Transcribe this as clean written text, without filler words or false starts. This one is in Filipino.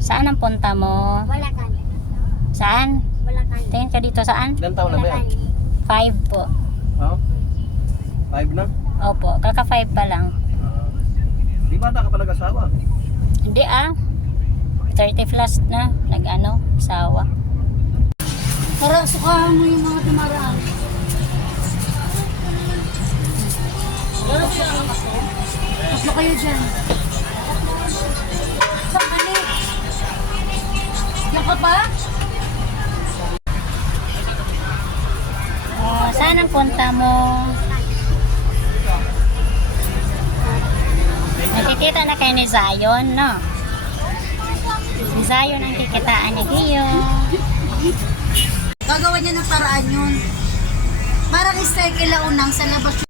Saan ang punta mo? Bulacan. Saan? Bulacan. Tingin ka dito saan? Ilan taon na ba yan? 5 po. Oh? 5 na? Opo, kaka 5 pa lang. Di bata ka pa nag-asawa? Hindi 30 plus na, sawa. Para sukahan mo yung mga dumaraan. Tatlo kayo dyan. Saan balik? Diyan ka pa? Oh, saan ang punta mo? Nakikita na kayo ni Zion, no? Ni Zion ang kikitaan ni Hiyo. Gagawa niya ng paraan yun. Parang style kila unang sa labas.